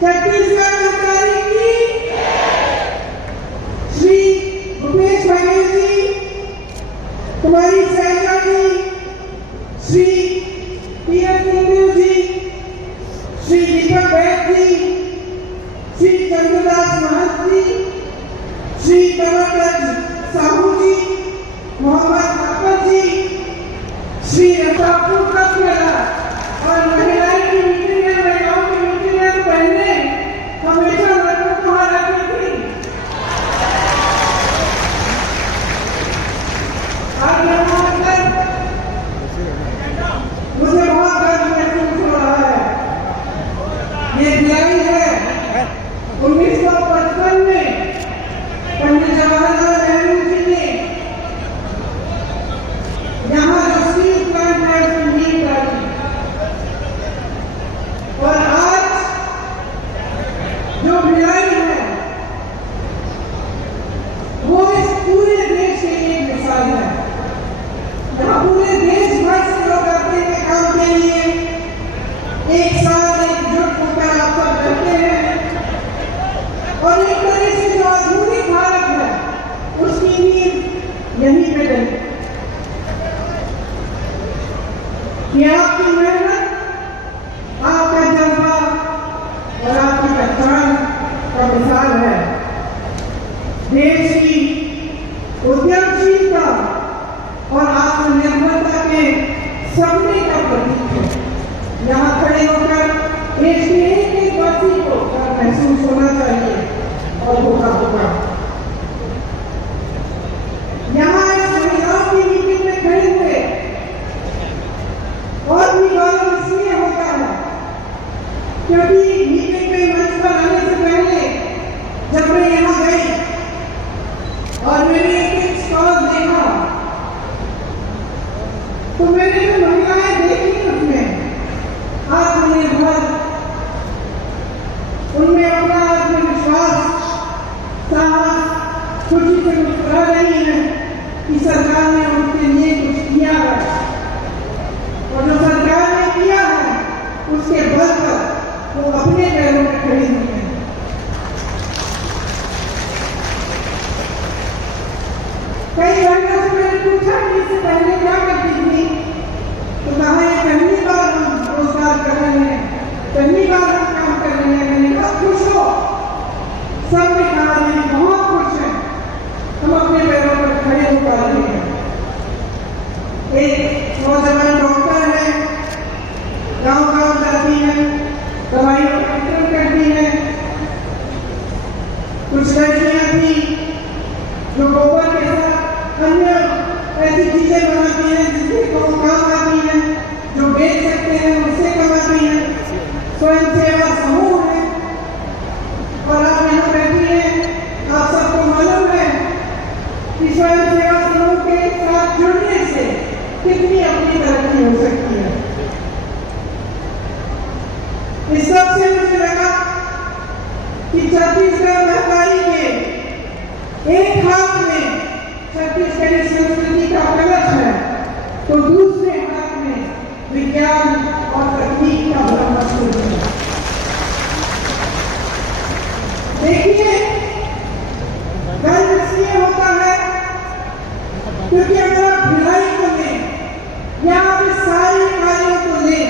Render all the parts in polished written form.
छत्तीसगढ़ सरकारी की श्री भूपेश बघेल जी, कुमारी सैजा जी, श्री पीएस सिंह जी, श्री दीपक बैद जी, श्री चंद्रदास महंत जी, श्री कमलराज साहू जी, मोहम्मद अकबर जी, श्री रफाकुल कपिला और महिलाएं की मीटिंग है, महिलाओं की मीटिंग है, पहले हमेशा लड़कों को वहां रखी थी। आज यहाँ पर मुझे बहुत गर्व महसूस हो रहा है। ये भिलाई है 1955 में पंडित जवाहरलाल नेहरू जी ने यहाँ जो स्टील प्लांट है उसकी नींव डाली और आज जो भिलाई है वो इस पूरे देश के लिए एक मिसाल है। यहाँ पूरे देश भर से लोग आते हैं काम के लिए, एक साथ एकजुट होकर आप सब रहते हैं और एक तरह से जो आधुनिक भारत है उसकी नींव यहीं पे डली। ये आपकी मेहनत, आपका जज्बा और आपकी पहचान का मिसाल है। देश की उद्यमशीलता और आत्मनिर्भरता के सपने का प्रतीक है। यहाँ खड़े होकर देश के एक वासी को महसूस होना चाहिए और होगा। यहाँ इस महिलाओं की मीटिंग में खड़े हुए और भी गौरव इसलिए होता है क्योंकि मीटिंग में मंच पर आने से पहले जब मैं यहाँ गई और मैंने एक स्टॉल देखा तो मैंने जो महिलाएं देखी उसमें आत्मनिर्भर, उनमें अपना आत्मविश्वास, साहस, खुशी से मुस्कुरा रही है कि सरकार ने उनके लिए कुछ किया है और जो सरकार ने किया है उसके बल पर वो अपने पैरों में खड़ी हुई है। कई लड़कों से मैंने पूछा कि इससे पहले क्या करती थी, तो कहा ये पहली बार हम रोजगार कर रहे हैं, पहली बार हम काम कर रहे हैं। मैंने कहा खुश हो? सबने कहा जी बहुत खुश है, हम अपने पैरों पर खड़े हो पा रहे हैं। एक नौजवान डॉक्टर है, गांव-गांव जाती है, दवाई का वितरण करती है। कुछ लड़कियां थी जो गोबर के साथ अन्य ऐसी चीजें बनाती हैं जिससे काम आती हैं, जो बेच सकते हैं उससे कमाती हैं। स्वयं सेवा समूह है और आप यहाँ बैठी हैं, आप सबको मालूम है कि स्वयं सेवा समूह के साथ जुड़ने से कितनी अपनी तरक्की हो सकती है। इस सबसे मुझे लगा कि छत्तीसगढ़ सरकारी के एक हाथ में छत्तीसगढ़ी संस्कृति का कलश है तो दूसरे हाथ में विज्ञान और तकनीक का ब्रह्मास्त्र है। देखिए गर्व इसलिए होता है क्योंकि अगर आप भिलाई को लें या आप इस सारे कार्यों को लें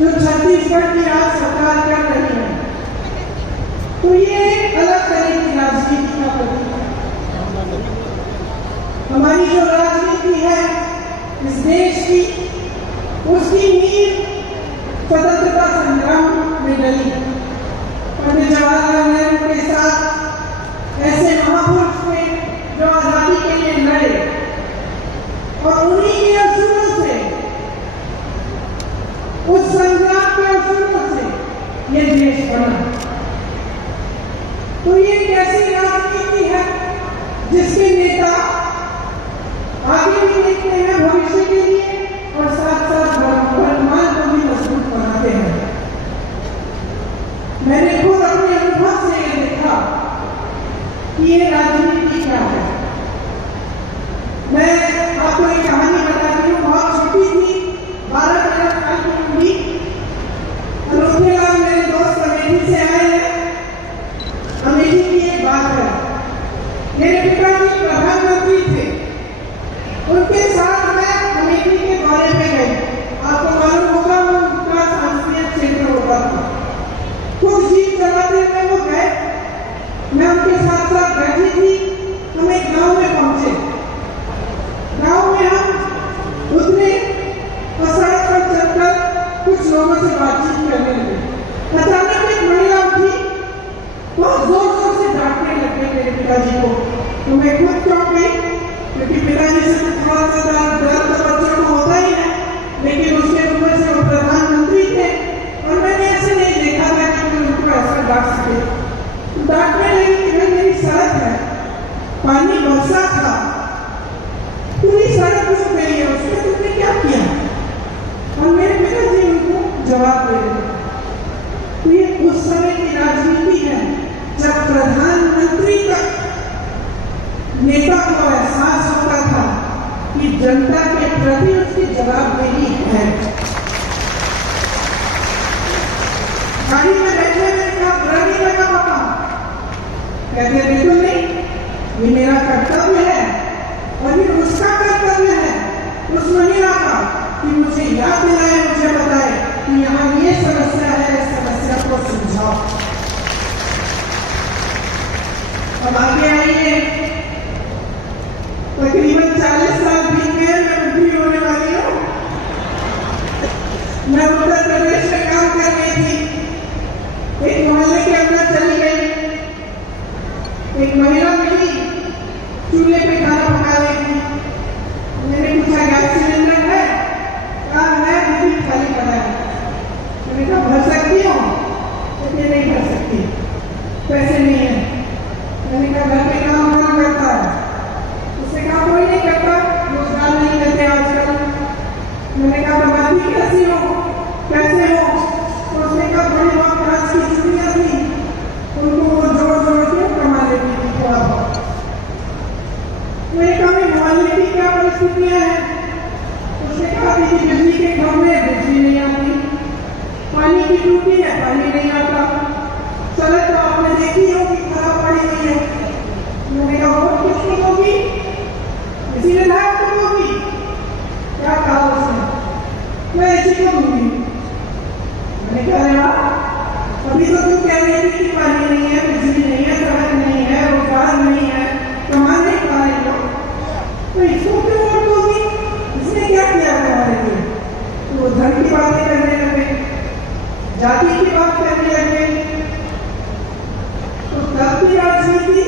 जो छत्तीसगढ़ की आज सरकार कर रही है तो ये एक अलग तरह की राजनीति का प्रतीक है। हमारी जो राजनीति है इस देश की, उसकी नींव स्वतंत्रता संग्राम में डली। पंडित जवाहरलाल नेहरू के साथ ऐसे महापुरुष थे जो आजादी के लिए लड़े और उन्हीं के असूलों से, उस संग्राम के असूलों से ये देश बना। तो ये कैसी राजनीति है जिसके नेता आगे भी देखते हैं भविष्य के लिए और साथ साथ वर्तमान को भी मजबूत बनाते हैं। मैंने खुद अपने अनुभव से ये देखा कि ये राजनीति कि जनता के प्रति उसकी जवाबदेही है। गाड़ी में बैठे हुए का बुरा नहीं लगा पापा, कहते बिल्कुल नहीं, ये मेरा कर्तव्य है और ये उसका कर्तव्य है उस महिला का कि मुझे याद दिलाए, मुझे बताए कि यहाँ ये समस्या है, इस समस्या को सुलझाओ। अब आगे आइए, तकरीबन 40 साल बीत गए, मैं बुढ़ी होने वाली हूँ। मैं उत्तर प्रदेश में काम कर रही थी, एक मोहल्ले के अंदर चली गई, एक महिला मिली, चूल्हे पे खाना पका रही थी। मैंने पूछा गैस सिलेंडर है? कहा है, मुझे खाली पड़ा है। मैंने कहा भर सकती हो? तो ये नहीं भर सकती, पैसे नहीं है। मैंने कहा घर पे काम कौन करता है? उसने कहा कोई नहीं करता, रोजगार नहीं देते आजकल। मैंने कहा बर्बादी कैसी हो, कैसे हो? तो उसने कहा बड़ी बहुत घास की चुड़ियाँ थी, उनको वो जोड़ जोड़ के कमा लेती थी थोड़ा बहुत। मैंने कहा मोहल्ले की क्या परिस्थितियाँ हैं? उसने कहा कि बिजली के खंभे, बिजली नहीं आती, पानी की टूटी है, पानी नहीं आता, सड़क तो आपने देखी होगी खराब पड़ी हुई है। मैंने कहा और किसकी होगी? इसी विधायक को होगी। क्या कहा उसने? मैं इसी को दूंगी। मैंने कहा यार, अभी तो तुम कह रही थी कि पानी नहीं है, बिजली नहीं है, सड़क नहीं है, रोजगार नहीं है, कमा नहीं पा रही हो, तो इसको क्यों वोट दोगी? इसने क्या किया तुम्हारे लिए? तो वो धर्म की बातें करने लगे, जाति की बात करने लगे। तो तब की राजनीति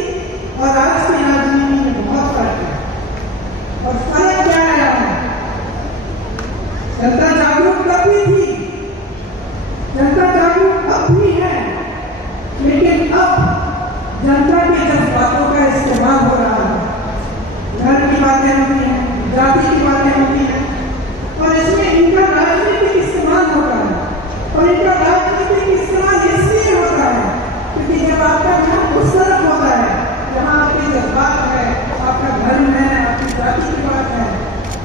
और आज की राजनीति में बहुत फर्क है। और फर्क क्या आया है? जनता जागरूक तब भी थी, जनता जागरूक अब भी है, लेकिन अब जनता के जज्बातों का इस्तेमाल हो रहा है। धर्म की बातें होती हैं, जाति की बातें होती हैं, और इसमें इनका राजनीतिक इस्तेमाल होता है। और इनका राजनीतिक इस्तेमाल इसलिए होता है क्योंकि जब आपका ध्यान उस तरफ होता है जहाँ आपके जज्बात है, आपका धर्म है, आपकी जाति की बात है,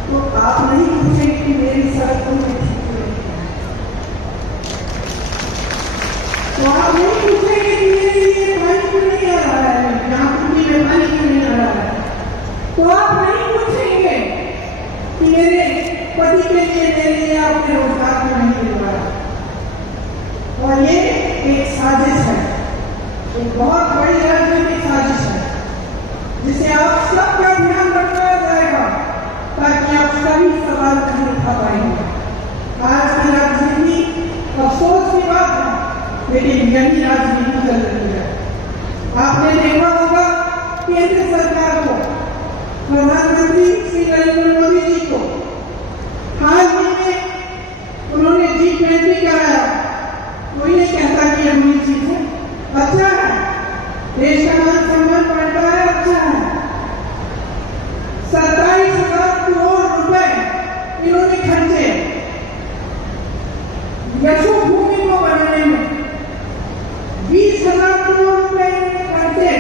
तो आप नहीं पूछेंगे कि मेरी सड़क को ठीक है, तो आप नहीं पूछेंगे कि मेरे लिए पानी क्यों नहीं आ रहा है, यहाँ टूटी में पानी क्यों नहीं आ रहा है, तो आप नहीं पूछेंगे कि मेरे पति के लिए, मेरे लिए आपने रोजगार क्यों नहीं दिलवाया। और ये एक साजिश है, एक बहुत बड़ी राजनीतिक साजिश है, जिसे आप सबका ध्यान रखवाया जाएगा ताकि आप सभी सवाल नहीं उठा पाएंगे। आज की राजनीति अफसोस की बात है, लेकिन यही राजनीति चल रही है। आपने देखा होगा केंद्र सरकार को, प्रधानमंत्री श्री नरेंद्र मोदी जी को हाल ही में उन्होंने G20 कराया। कोई नहीं कहता कि ये बुरी चीज है, अच्छा है, देश का मान सम्मान बढ़ता है, अच्छा है। 27,000 करोड़ रुपए इन्होंने खर्चे यशो भूमि को बनाने में, 20,000 करोड़ रुपए इन्होंने खर्चे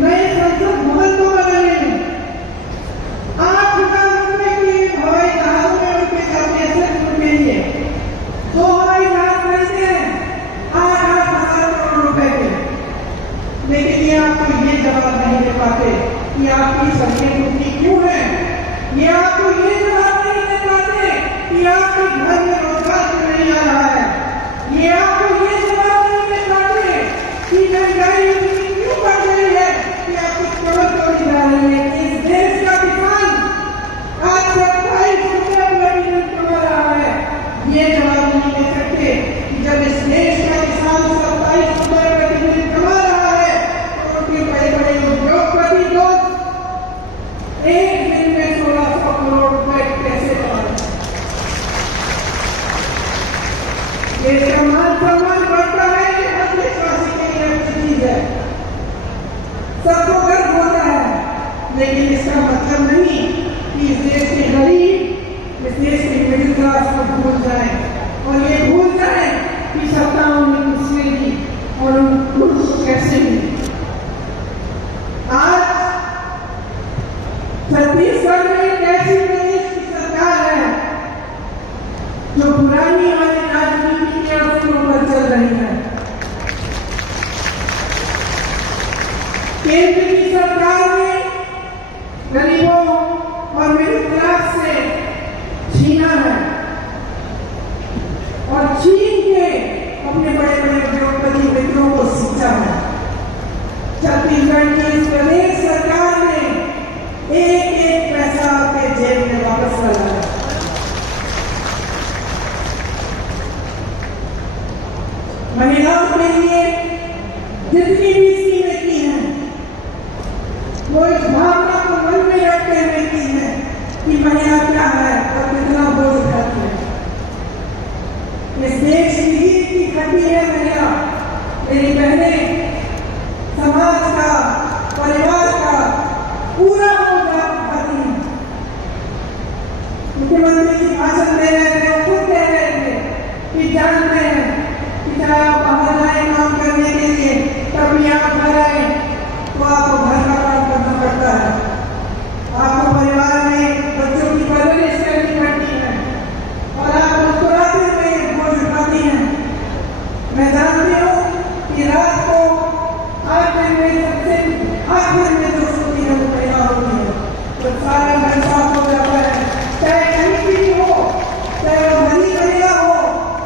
नए संसद भवन को बनाने में, 8,000 रुपए की हवाई जहाजों में उनके जाते हैं उनके लिए, 2 हवाई जहाज खरीदे हैं 8,000 करोड़ रुपए के। लेकिन ये आपको ये जवाब नहीं दे पाते कि आपकी सड़कें टूटी क्यों है, ये आपको ये जवाब नहीं दे पाते कि आपके घर में रोजगार क्यों नहीं आ रहा है, ये आपको ये जवाब नहीं दे पाते कि महंगाई क्यों बढ़ रही है, कि आपकी कमर तोड़ी जा रही है, कि इस देश का किसान आज 27 रुपये प्रति दिन कमा रहा है। ये जवाब नहीं दे सकते कि जब इस देश का किसान 27 रुपये प्रति दिन कमा रहा है तो उनके बड़े बड़े उद्योगपति लोग एक दिन में 1600 करोड़ रुपए कैसे कमाते हैं। देश का मान सम्मान बढ़ता है, ये हर देशवासी के लिए अच्छी चीज है, सबको गर्व होता है, लेकिन इसका मतलब नहीं कि इस देश के गरीब, इस देश के मिडिल क्लास को भूल जाए और ये भूल जाए कि सत्ता उन्हें किसने दी और उनको कैसे मिली। आज छत्तीसगढ़ में एक ऐसी जो पुरानी वाली राजनीति के अवसरों पर चल रही है। केंद्र की सरकार ने गरीबों और मिडिल क्लास से छीना है और छीन के अपने बड़े बड़े उद्योगपति मित्रों को सींचा है। छत्तीसगढ़ की इस प्रदेश सरकार ने एक एक पैसा आपके जेब में वापस लगाया। महिलाओं के लिए जितनी भी स्कीमें की हैं वो इस भावना को मन में रखते हुए की है कि महिला क्या है और कितना बोझ उठाती है। इस देश की रीत की खटी है महिला। मेरी बहनें समाज का, परिवार का पूरा बोझ उठाती हैं। मुख्यमंत्री जी भाषण दे रहे थे, खुद कह रहे थे कि जानते हैं कि चाहे आप बाहर जाए काम करने के लिए, तब भी आप घर आए तो आपको घर का काम करना पड़ता है। आपको परिवार में बच्चों की परवरिश करनी पड़ती है और आप मुस्कुराते हुए बोझ उठाती हैं। मैं जानती हूँ कि रात को आखिर में सबसे आखिर में जो सोती है वो महिला होती है। तो सारा घर साफ हो जाता है, चाहे कहीं भी हो, चाहे वो धनी महिला हो,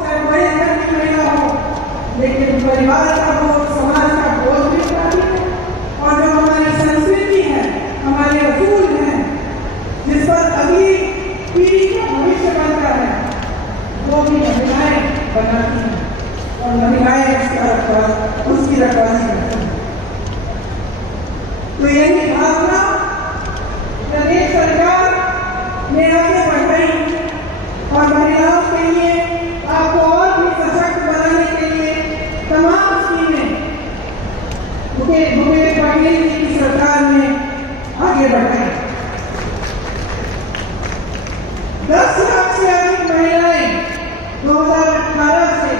चाहे बड़े घर की महिला हो, लेकिन परिवार का बोझ, समाज का बोझ भी उठाती है। और जो हमारी संस्कृति है, हमारे असूल हैं, जिस पर अगली पीढ़ी का भविष्य बनता है, वो भी महिलाएं बनाती हैं और महिलाएं उसकी रखवाली करती हैं। तो यही भावना प्रदेश सरकार ने आगे बढ़ाई और महिलाओं के लिए, आपको और भी सशक्त बनाने के लिए तमाम स्कीमें भूपेश बघेल जी की सरकार ने आगे बढ़ाई। 10 लाख से अधिक महिलाएं 2018 से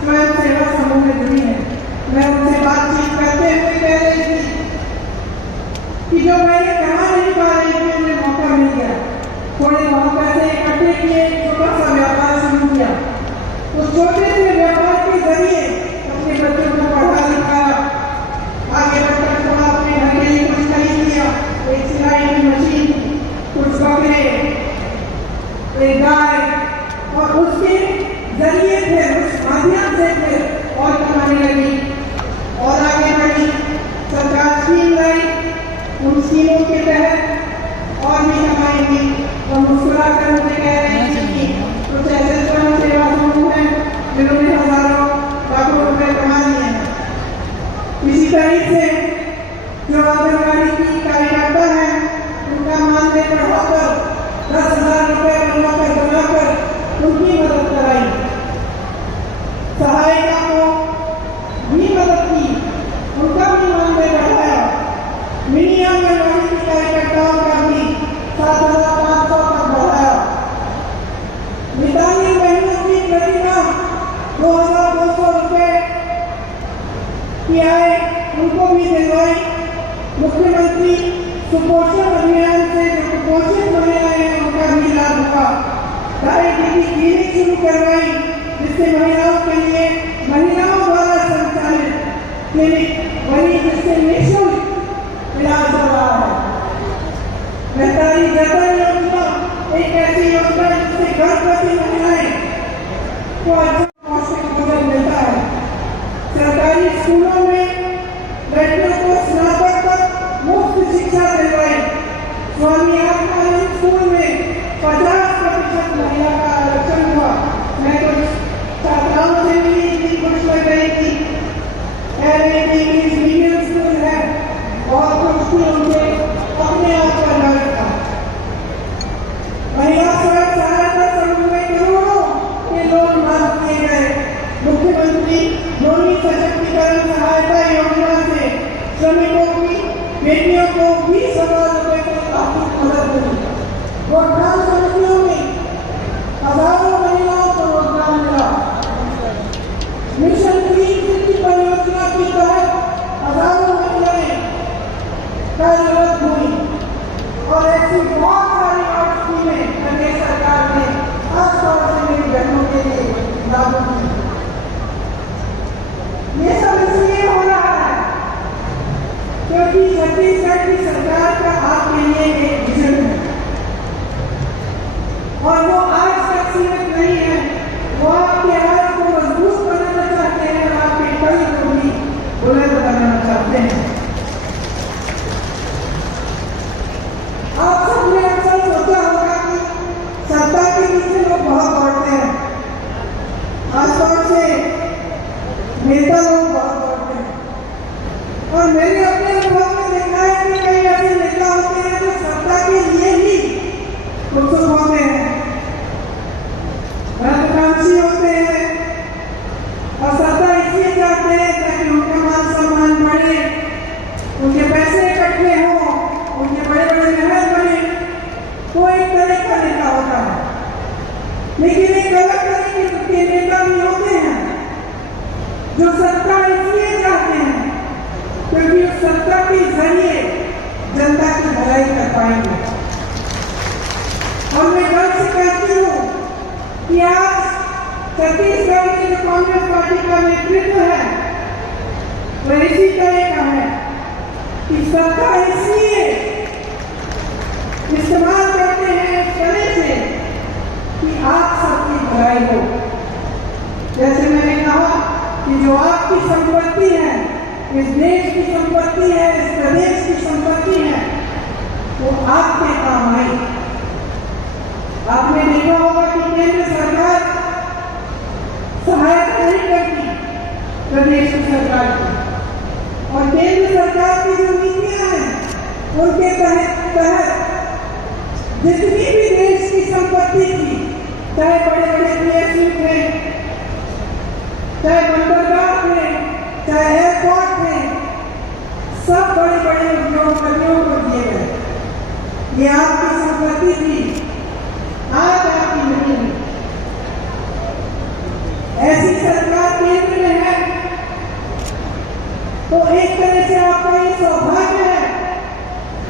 स्वयं सेवा समूह में जुड़ी हैं। मैं उनसे बातचीत करते हुए कह रही थी कि जो मैंने कमा नहीं पा रही थी, उन्हें मौका मिल गया। थोड़े बहुत पैसे इकट्ठे किए, छोटा सा व्यापार शुरू किया। उस छोटे से व्यापार के जरिए अपने बच्चों को पढ़ा लिखाया, आगे बढ़कर थोड़ा अपने घर के लिए कुछ खरीद लिया, एक सिलाई की मशीन, कुछ बकरे, एक गाय, और उसके जरिए फिर उस माध्यम से फिर और कमाने लगी और आगे बढ़ी। सरकार स्कीम लाई, उन स्कीमों के तहत और भी कमाएंगी। और मुस्कुरा कर मुझे कह रहे हैं कि कुछ ऐसे स्वयं सेवा समूह हैं जिन्होंने हजारों लाखों रुपए कमा लिए हैं। इसी तरह से जो आंगनबाड़ी की कार्यकर्ता है, उनका मानदेय बढ़ाकर 10,000 रुपए बनाकर उनकी मदद कराई। सहायिका को भी मदद की, उनका भी मानदेय बढ़ाया। मिनी आंगनबाड़ी की कार्यकर्ताओं का भी 7,500 तक बढ़ाया। मितानी बहनों की प्रतिमाह 2,200 रुपए की आय उनको भी दिलवाई। मुख्यमंत्री सुपोषण अभियान से जो कुपोषित महिलाएं हैं, उनका भी लाभ हुआ। डायबिटीज की क्लिनिक शुरू करवाई, जिससे महिलाओं के लिए महिलाओं द्वारा संचालित क्लिनिक बनी, जिससे निःशुल्क इलाज हो रहा है। महतारी जतन योजना एक ऐसी योजना जिससे गर्भवती महिलाएं को अच्छा पौष्टिक भोजन मिलता है। सरकारी स्कूलों में लड़कियों को स्नातक तक मुफ्त शिक्षा दिलवाई। स्वामी आत्मानंद स्कूल में 50% महिला का आरक्षण हुआ। मैं कुछ छात्राओं से भी इतनी खुश लग रही थी, कह रही थी इंग्लिश मीडियम स्कूल है, बहुत कुछ थी, उनके अपने आप का लड़ था। महिला स्वयं सहायता समूह में करोड़ों के लोन माफ किए गए। मुख्यमंत्री योनि सशक्तिकरण सहायता योजना से श्रमिकों की बेटियों को 20,000 रुपए की आर्थिक मदद मिली। रोजगार समितियों में हजारों महिलाओं को रोजगार मिला। मिशन ग्रीन सिटी परियोजना के तहत हजारों महिलाएं कार्यरत हुई और ऐसी बहुत सारी और स्कीमें प्रदेश सरकार ने खास तौर से मेरी बहनों की सरकार का आपके लिए एक विजन है और वो आज तक सीमित नहीं है। वो आपके आज को मजबूत बनाना चाहते हैं और आपके कल को भी बुलंद बनाना चाहते हैं। आप सबने अक्सर सोचा होगा कि सत्ता के पीछे लोग बहुत दौड़ते हैं, खासतौर से नेता लोग बहुत दौड़ते हैं और मैंने अपने अनुभव में देखा है कि कई ऐसे नेता होते हैं जो सत्ता के लिए ही उत्सुक होते हैं, महत्वाकांक्षी होते हैं और सत्ता इसलिए चाहते हैं ताकि उनका मान सम्मान बढ़े, उनके पैसे इकट्ठे हों, उनके बड़े बड़े महल बने। वो एक तरह का नेता होता है, लेकिन एक अलग तरीके के नेता भी होते हैं जो सत्ता इसलिए चाहते हैं क्योंकि उस सत्ता के जरिए जनता की भलाई कर पाएंगे। और मैं गर्व से कहती हूँ कि आज छत्तीसगढ़ में जो कांग्रेस पार्टी का नेतृत्व है वह इसी तरह का है कि सत्ता इसलिए इस्तेमाल करते हैं इस तरह से कि आप सबकी भलाई हो। जैसे मैंने कहा कि जो आपकी संपत्ति है, इस देश की संपत्ति है, इस प्रदेश की संपत्ति है, वो आपके काम आई। आपने देखा होगा कि केंद्र सरकार सहायता नहीं करती प्रदेश की सरकार की और केंद्र सरकार की जो नीतियां हैं उनके तहत जितनी भी देश की संपत्ति थी, चाहे बड़े बड़े पीएसयू थे, चाहे बंदरगाह थे, चाहे एयरपोर्ट थे, सब बड़े बड़े उद्योगपतियों को दिए गए। ये आपकी संपत्ति थी, आज आपकी नहीं है। ऐसी सरकार केंद्र में है तो एक तरह से आपका ये सौभाग्य है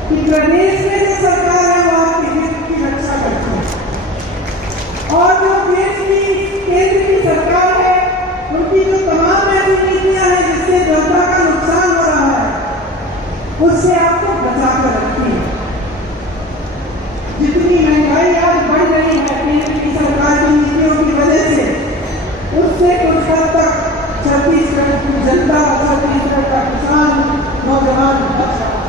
कि प्रदेश में जो सरकार है वो आपके हित की रक्षा करती है और जो देश की केंद्र की सरकार है उनकी जो तमाम ऐसी नीतियां हैं जिससे जनता का नुकसान हो रहा है उससे आपको बचा कर रखती है। जितनी महंगाई आज बढ़ रही है केंद्र की सरकार की नीतियों की वजह से, उससे कुछ हद तक छत्तीसगढ़ की जनता, छत्तीसगढ़ का किसान, नौजवान बच रहा है।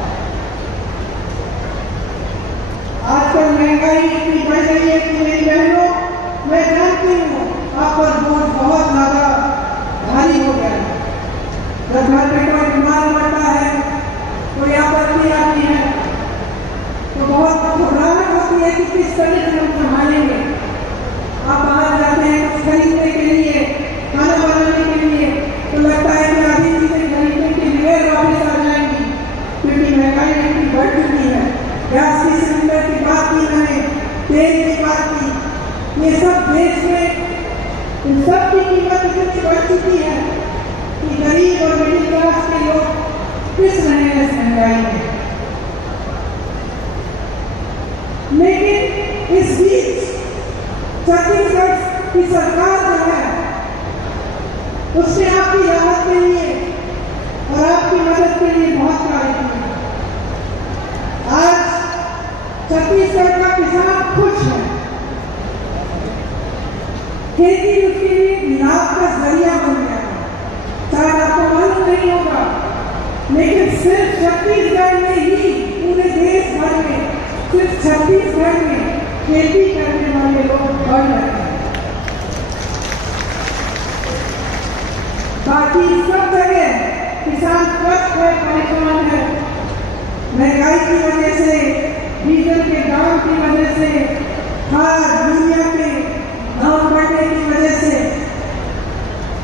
आजकल महंगाई इतनी बढ़ रही है कि मेरी बहनों, मैं जानती हूँ आप पर बोझ बहुत ज्यादा भारी हो गया है। जब घर पे कोई बीमार पड़ता है, कोई आपत्ति आती है तो बहुत घबराहट होती है कि किस तरह से हम संभालेंगे। आप बाहर जाते हैं कुछ खरीदने के लिए, खाना बनाने के लिए, तो लगता है कि आधी चीजें खरीदने के लिए वापस आ जाएंगी क्योंकि महंगाई इतनी बढ़ चुकी है। गैस की सिलेंडर की बात की मैंने, तेल की बात की, ये सब देश में इन सब की कीमत इतनी बढ़ चुकी है कि गरीब और मिडिल क्लास के लोग पिस रहे हैं इस महंगाई में। लेकिन इस बीच छत्तीसगढ़ की सरकार जो है उसने आपकी राहत के लिए और आपकी मदद के लिए बहुत कार्य किया। आज छत्तीसगढ़ का किसान खुश है, खेती उसके लिए लाभ का जरिया बन गया है। शायद आपको मालूम नहीं होगा लेकिन सिर्फ छत्तीसगढ़ में ही पूरे देश भर में सिर्फ छत्तीसगढ़ में खेती करने वाले लोग बढ़ रहे हैं। बाकी सब जगह किसान त्रस्त है, परेशान है। महंगाई की वजह से, डीजल के दाम की वजह से, खाद यूरिया के दाम बढ़ने की वजह से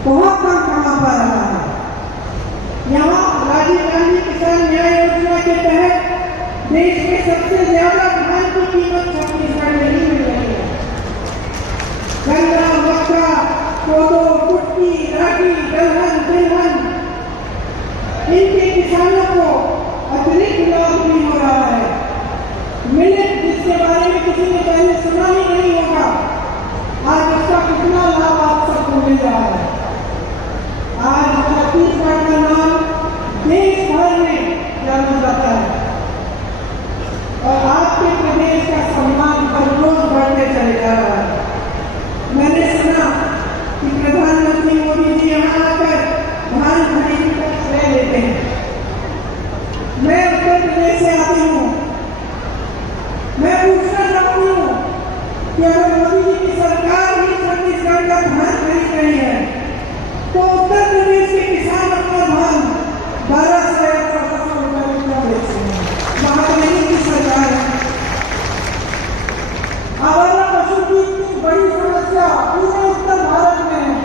बहुत कम कमा पा रहा है। यहाँ राजीव गांधी किसान न्याय योजना के तहत देश में सबसे ज्यादा धान की कीमत छत्तीसगढ़ में ही मिल रही है। गन्ना, मक्का, कोदो, कुटकी, रागी, दलहन, तिलहन, इनके किसानों को अतिरिक्त लाभ भी हो रहा है। मिलेट, जिसके बारे में किसी ने पहले सुना ही नहीं होगा, आज उसका कितना लाभ आप सबको मिल रहा है। आज छत्तीसगढ़ का नाम देश भर में जाना जाता है। आपके प्रदेश का सम्मान हर रोज बढ़ते चले जा रहा है। मैंने सुना कि प्रधानमंत्री मोदी जी यहाँ आकर धान खरीद कर श्रेय लेते हैं। मैं उत्तर प्रदेश से आती हूँ, मैं पूछना चाहती हूँ कि अगर मोदी जी की सरकार ही छत्तीसगढ़ का धान खरीद रही है तो उत्तर प्रदेश के किसान अपना धान 12 से 1800 रुपए में क्यों बेचते हैं? महात्मा की सरकार है। आवारा पशु की इतनी बड़ी समस्या पूरे उत्तर भारत में है।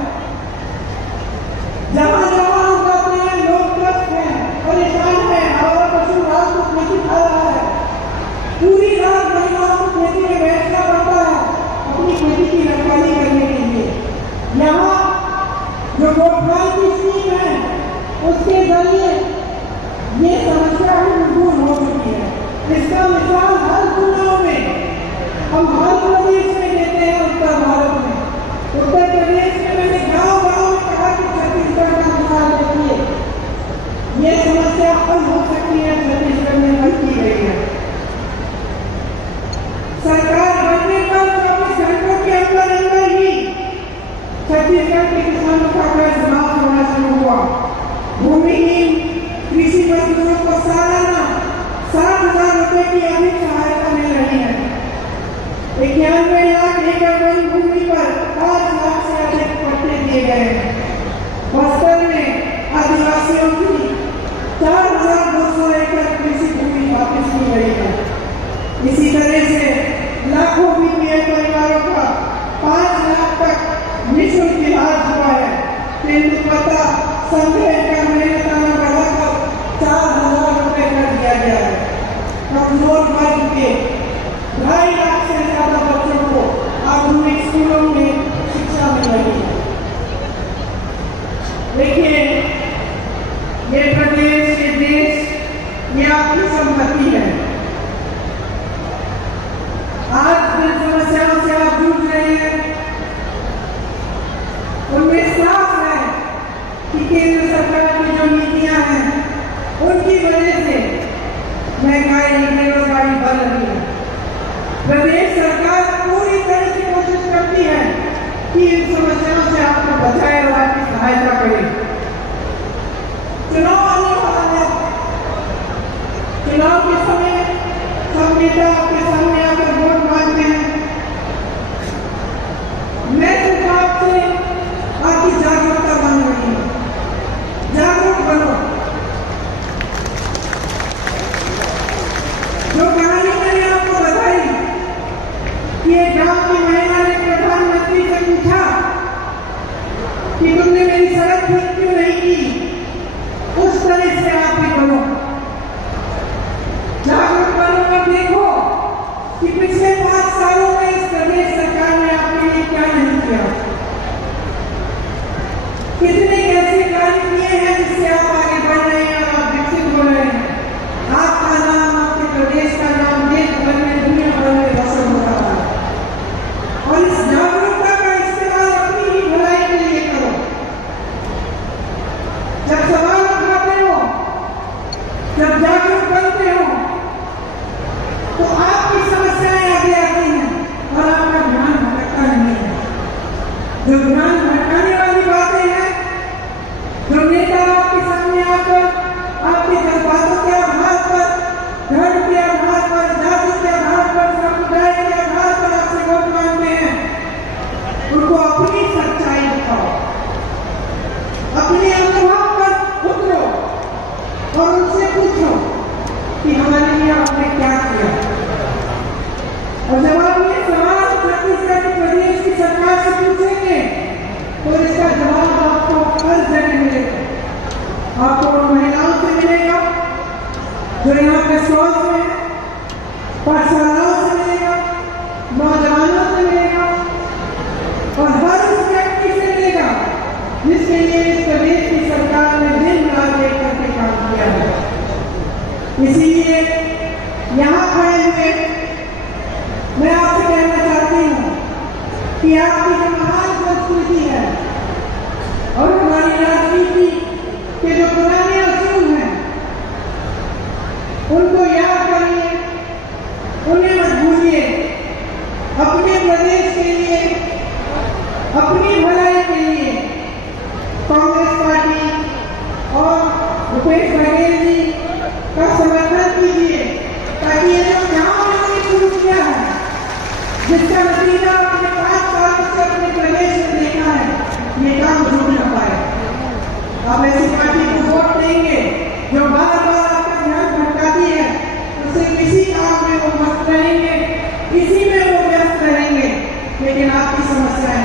जहाँ जहाँ हम जाते हैं लोग त्रस्त हैं, परेशान हैं। आवारा पशु रात को खेती खा रहा है, पूरी रात महिलाओं को खेती में बैठना पड़ता है अपनी खेती की रखवाली करने के लिए। यहाँ जो गोठवाल की स्कीम है उसके जरिए ये समस्या ही दूर हो चुकी है। इसका मिसाल हर चुनाव में हम हर प्रदेश में देते हैं। उत्तर भारत में, उत्तर प्रदेश में मैंने गांव-गांव में कहा कि छत्तीसगढ़ का मिसाल देखिए, ये समस्या हल हो सकती है। छत्तीसगढ़ में हल की गई है। सरकार बनने पर 24 घंटों के अंदर अंदर ही छत्तीसगढ़ के किसानों का कर्ज माफ होना शुरू हुआ। भूमिहीन कृषि मजदूरों को सालाना 7,000 रुपए की अधिक सहायता मिल रही है। 91 लाख एकड़ वन भूमि पर 5 लाख से अधिक पट्टे दिए गए हैं। बस्तर में आदिवासियों की 4,200 एकड़ कृषि भूमि वापस की गई है। इसी तरह से लाखों बीपीएल परिवारों का 5 लाख तक निःशुल्क इलाज हुआ है। तेंदुपत्ता संग्रह का मेहनताना बढ़ाकर 4,000 रुपए कर दिया गया है। कमजोर वर्ग के 2.5 लाख से ज्यादा बच्चों को आधुनिक स्कूलों में शिक्षा मिल रही है। देखिए, ये प्रदेश, ये देश, ये आपकी संपत्ति है। आज जिन समस्याओं से आप जूझ रहे हैं उनमें साफ है कि केंद्र सरकार की जो नीतियां हैं उनकी वजह से महंगाई, बेरोजगारी बढ़ रही है। प्रदेश सरकार पूरी तरह से कोशिश करती है कि इन समस्याओं से आपको बचाए और आपकी सहायता करे। चुनाव आने वाला है, चुनाव के समय सब नेता आपके सामने आकर वोट मांगते हैं। मैं सिर्फ आपसे आपकी जागरूकता मांग रही हूँ। जागरूक बनो। जो कहानी मैंने आपको बताई कि एक गांव की महिला ने प्रधानमंत्री से पूछा कि तुमने मेरी सड़क ठीक क्यों नहीं की, उस तरह से आप भी बनो। जागरूक बनो और देखो कि पिछले 5 सालों में इस प्रदेश सरकार ने आपके लिए क्या नहीं किया, कितने कैसे कार्य किए हैं जिससे आप आगे बढ़ रहे हैं और आप विकसित हो रहे हैं। आपका नाम, आपके प्रदेश का नाम देश भर में, दुनिया भर में रोशन हो रहा है। और इस जागरूकता का इस्तेमाल अपनी ही भलाई के लिए करो। जब सवाल उठाते हो, जब जागरूक बनते हो तो आपकी समस्याएं आगे आती हैं और आपका ध्यान भटकता नहीं है। जो ध्यान भटकाने वाली बातें हैं, जो नेता आपके सामने आकर आपके जज्बातों के आधार पर, धर्म के आधार पर, जाति के आधार पर, समुदाय के आधार पर आपसे वोट मांगते हैं, उनको अपनी सच्चाई दिखाओ, अपने अनुभव पर उतरो और उनसे पूछो कि हमारे लिए आपने क्या किया। और जब आप ये सवाल छत्तीसगढ़ प्रदेश की सरकार से पूछेंगे तो इसका जवाब आपको हर जगह मिलेगा। आपको उन महिलाओं से मिलेगा जो यहाँ पे शौच में, पाठशालाओं से मिलेगा, नौजवानों से मिलेगा और हर उस व्यक्ति से मिलेगा जिसके लिए इस प्रदेश की सरकार ने दिन रात एक करके काम किया है। इसीलिए यहाँ खड़े हुए मैं आपसे कहना चाहती हूँ कि आपकी जो महान संस्कृति है और हमारी राजनीति के जो पुराने असूल हैं उनको याद करिए, उन्हें जिसका नतीजा आपने 5 साल से अपने प्रदेश में देखा है, ये काम जुड़ न पाए। आप ऐसी पार्टी को वोट देंगे जो बार बार आपका ध्यान भटकाती है, उसे किसी काम में वो मस्त रहेंगे, किसी में वो व्यस्त रहेंगे, लेकिन आपकी समस्याएं